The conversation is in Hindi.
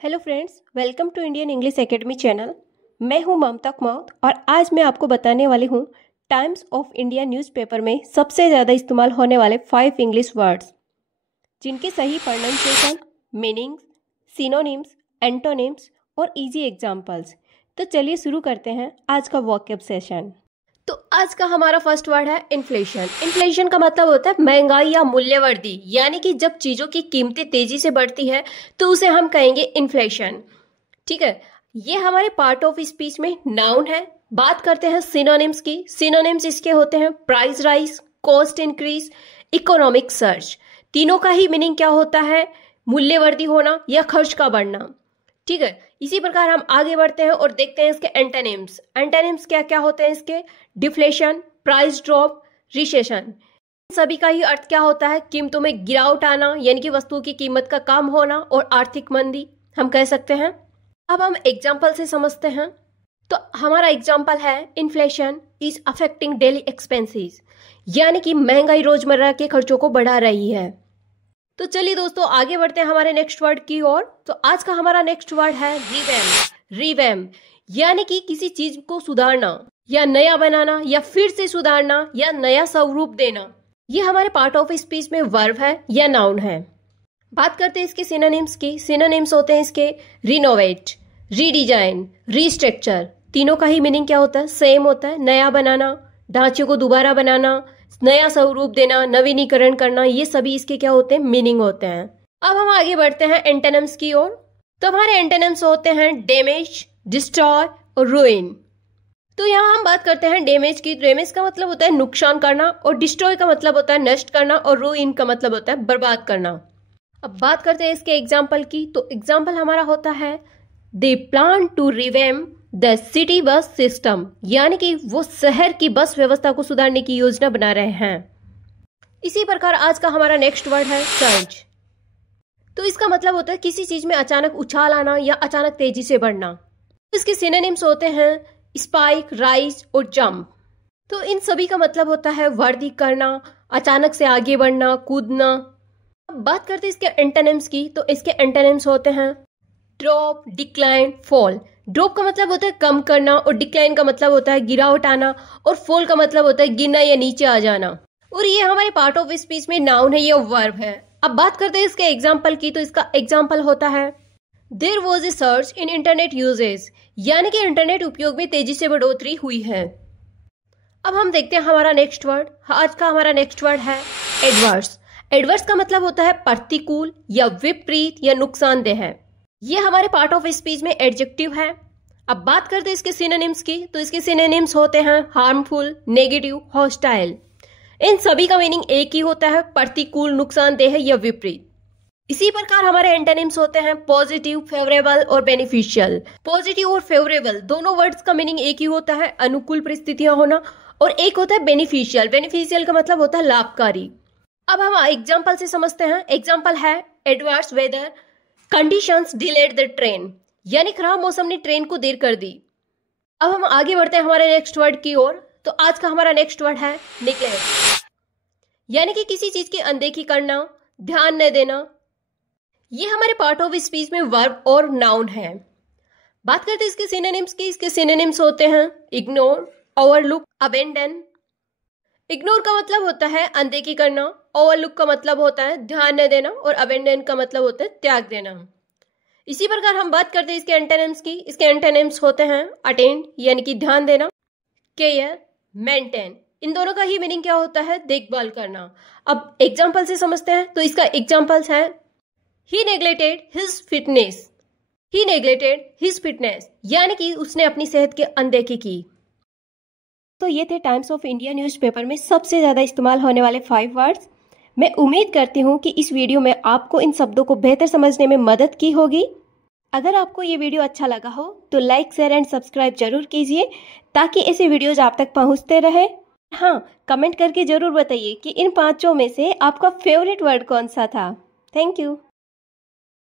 Hello friends, welcome to Indian English academy channel. मैं हूं ममता कुमार और आज मैं आपको बताने वाली हूं टाइम्स ऑफ इंडिया न्यूज़पेपर में सबसे ज़्यादा इस्तेमाल होने वाले 5 इंग्लिश वर्ड्स जिनके सही प्रोनाउंसिएशन, मीनिंग्स, सिनोनिम्स, एंटोनिम्स और इजी एग्जाम्पल्स। तो चलिए शुरू करते हैं आज का वॉकैब सेशन। तो आज का हमारा फर्स्ट वर्ड है इन्फ्लेशन। इन्फ्लेशन का मतलब होता है महंगाई या मूल्यवर्धि, यानी कि जब चीजों की कीमतें तेजी से बढ़ती है तो उसे हम कहेंगे इन्फ्लेशन। ठीक है, ये हमारे पार्ट ऑफ स्पीच में नाउन है। बात करते हैं सिनोनिम्स की। सिनोनिम्स इसके होते हैं price rise, cost increase, economic search. तीनों का ही मीनिंग क्या होता है? मूल्यवर्धि होना या खर्च का बढ़ना। ठीक है, इसी प्रकार हम आगे बढ़ते हैं और देखते हैं इसके एंटोनिम्स। एंटोनिम्स क्या क्या होते हैं इसके? Deflation, price drop, recession. सभी का ही अर्थ क्या होता है? कीमतों में गिरावट आना, यानी कि वस्तुओं की कीमत का कम होना और आर्थिक मंदी हम कह सकते हैं। अब हम एग्जाम्पल से समझते हैं। तो हमारा एग्जाम्पल है inflation is affecting daily expenses, यानी कि महंगाई रोजमर्रा के खर्चों को बढ़ा रही है। तो चलिए दोस्तों आगे बढ़ते हैं हमारे नेक्स्ट वर्ड की ओर। तो आज का हमारा नेक्स्ट वर्ड है रिवैम्प। रिवैम्प यानी कि किसी चीज को सुधारना या नया बनाना या फिर से सुधारना या नया स्वरूप देना। ये हमारे पार्ट ऑफ स्पीच में वर्ब है या नाउन है। बात करते हैं इसके सिनोनिम्स की। सिनोनिम्स होते हैं इसके रिनोवेट, रीडिजाइन, रीस्ट्रक्चर। तीनों का ही मीनिंग क्या होता है? सेम होता है। नया बनाना, ढांचे को दोबारा बनाना, नया स्वरूप देना, नवीनीकरण करना, ये सभी इसके क्या होते हैं? मीनिंग होते हैं। अब हम आगे बढ़ते हैं एंटोनिम्स की ओर। तो हमारे एंटोनिम्स होते हैं डैमेज, डिस्ट्रॉय और रूइन। तो यहाँ हम बात करते हैं डैमेज की। डैमेज का मतलब होता है नुकसान करना और डिस्ट्रॉय का मतलब होता है नष्ट करना और रूइन का मतलब होता है बर्बाद करना। अब बात करते हैं इसके एग्जाम्पल की। तो एग्जाम्पल हमारा होता है they plan to revamp the city bus system, यानी कि वो शहर की बस व्यवस्था को सुधारने की योजना बना रहे हैं। इसी प्रकार आज का हमारा नेक्स्ट वर्ड है सर्ज। तो इसका मतलब होता है किसी चीज में अचानक उछाल आना या अचानक तेजी से बढ़ना। इसके सिनोनिम्स होते हैं स्पाइक, राइज और जंप। तो इन सभी का मतलब होता है वृद्धि करना, अचानक से आगे बढ़ना, कूदना। अब बात करते हैं इसके एंटोनिम्स की। तो इसके एंटोनिम्स होते हैं ड्रॉप, डिक्लाइन, फॉल। ड्रॉप का मतलब होता है कम करना और डिक्लाइन का मतलब होता है गिरावट आना और फॉल का मतलब होता है गिरना या नीचे आ जाना। और ये हमारे पार्ट ऑफ स्पीच में नाउन है, ये वर्ब है। अब बात करते हैं इसके एग्जाम्पल की। तो इसका एग्जाम्पल होता है there was a search in internet usages, यानी कि इंटरनेट उपयोग में तेजी से बढ़ोतरी हुई है। अब हम देखते हैं हमारा नेक्स्ट वर्ड। आज का हमारा नेक्स्ट वर्ड है एडवर्स। एडवर्स का मतलब होता है प्रतिकूल या विपरीत या नुकसानदेह है। ये हमारे पार्ट ऑफ स्पीच में एडजेक्टिव है। अब बात करते हैं इसके सिनोनिम्स की। तो इसके सिनोनिम्स होते हैं हार्मफुल, नेगेटिव, हॉस्टाइल। इन सभी का मीनिंग एक ही होता है, प्रतिकूल, नुकसानदेह या विपरीत। इसी प्रकार हमारे एंटोनिम्स होते हैं पॉजिटिव, फेवरेबल और बेनिफिशियल। पॉजिटिव और फेवरेबल दोनों वर्ड्स का मीनिंग एक ही होता है, अनुकूल परिस्थितियां होना, और एक होता है बेनिफिशियल। बेनिफिशियल का मतलब होता है लाभकारी। अब हम एग्जाम्पल से समझते हैं। एग्जाम्पल है adverse weather conditions delayed the train, यानी खराब मौसम ने ट्रेन को देर कर दी। अब हम आगे बढ़ते हैं हमारे नेक्स्ट वर्ड की ओर। तो आज का हमारा नेक्स्ट वर्ड है निग्लेक्ट, यानी कि किसी चीज की अनदेखी करना, ध्यान न देना। ये हमारे पार्ट ऑफ स्पीच में वर्ब और नाउन है। बात करते हैं इसके सिनोनिम्स की। इसके सिनोनिम्स होते हैं इग्नोर, ओवरलुक, अबेंडन। इग्नोर का मतलब होता है अनदेखी करना, ओवरलुक का मतलब होता है ध्यान न देना और अबेंडन का मतलब होता है त्याग देना। इसी प्रकार हम बात करते हैं इसके एंटोनिम्स की। इसके एंटोनिम्स होते हैं अटेंड, यानी कि ध्यान देना, केयर, मेंटेन। इन दोनों का ही मीनिंग क्या होता है? देखभाल करना। अब एग्जाम्पल से समझते हैं। तो इसका एग्जाम्पल्स है ही नेग्लेक्टेड हिज फिटनेस। ही नेग्लेक्टेड हिज फिटनेस, यानी कि उसने अपनी सेहत की अनदेखी की। तो ये थे टाइम्स ऑफ इंडिया न्यूज़पेपर में सबसे ज़्यादा इस्तेमाल होने वाले 5 वर्ड्स। मैं उम्मीद करती हूँ कि इस वीडियो में आपको इन शब्दों को बेहतर समझने में मदद की होगी। अगर आपको ये वीडियो अच्छा लगा हो तो लाइक, शेयर एंड सब्सक्राइब जरूर कीजिए ताकि ऐसे वीडियोज आप तक पहुँचते रहे। हाँ, कमेंट करके ज़रूर बताइए कि इन 5 में से आपका फेवरेट वर्ड कौन सा था। Thank you.